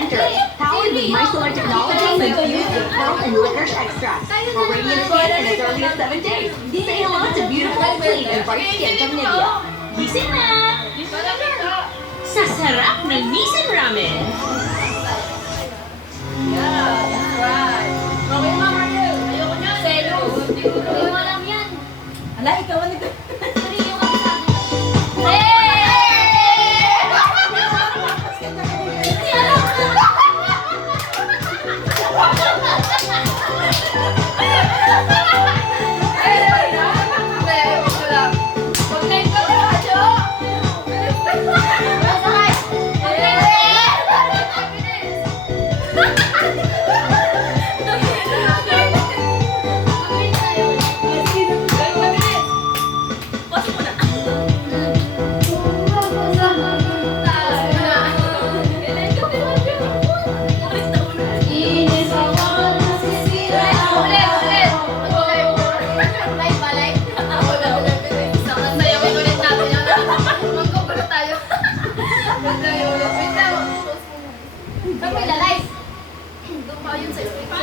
Center, powered with micellar technology infused with pearl and licorice extract for radiant skin in as early as 7 days. Say hello to beautiful, clean, and bright skin from Nivea. Gising na! Sa sarap ng Nissan Ramen! Okay, Ma'am Ariel. Ayoko niya. Selos. Hindi mo alam yan. Ala, ikaw ang nag- Sorry, yung kami sa akin.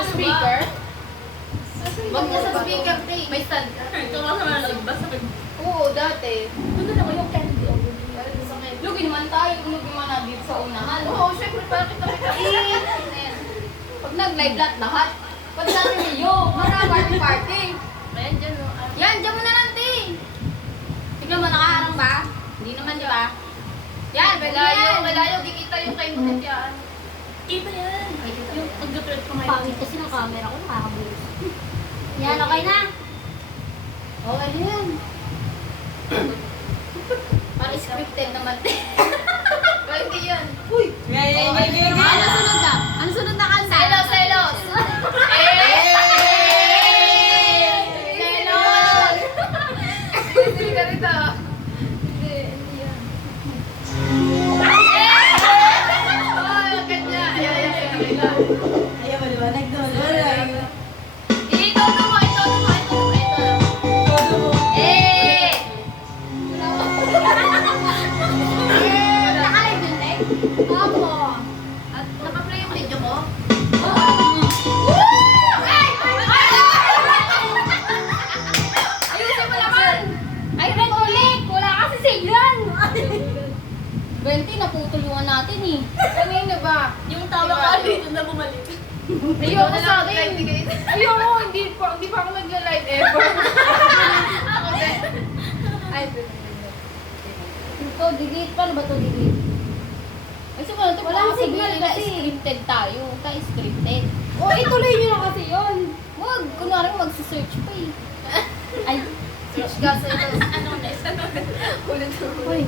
Speaker? Wag niya sa speaker, te. May stand ka. Ito ka sa mga nagbasa. Oo, dati. Doon na ako yung candy. Lugi naman tayo kung lugi man na dito sa unahan. Oo, syempre bakit kami pag nag-live lahat. Pag natin niyo, party. Ayan, dyan mo. Yan, dyan mo na lang, te. Tignan mo, nakaharang ba? Hindi naman, di ba? Yan, malayo. Di kita yung kay Mutit yan. Kita yan. Yung pag-trip ko ngayon. Pangit kasi ng camera ko, nakakabulos. Yan, okay na. Okay na yan. Parang scripted naman. Pwede yan. Uy! Ngayon. Ano sunod na? Ano sunod na kanta? Selos! Selos! Hindi ka rito. Hindi yan. Oh, kanya. Ayan. Ayaw mo, diba? Nagdolo. Ito mo. Todo mo. Nakalive din, eh? Opo. At naka-play yung video mo? Ayusin mo naman! Ay, red ulit! Wala kasi siglan! 20, naputulungan natin eh. Kanina ba? Yung tawa ka dito na bumalik. Ayoko sa akin. Ayoko, hindi pa ako nagla-live ever. Ako din. Ay, ito, delete. Paano ba ito delete? Ay, sa mga ito, Walang baka signal sabihin nila kasi. scripted tayo. Tayo scripted. O, ituloy nyo na kasi yun. Wag, kunwari magsisearch pa eh. Ay, search ka sa ito. Ano na? Ulit. Uy.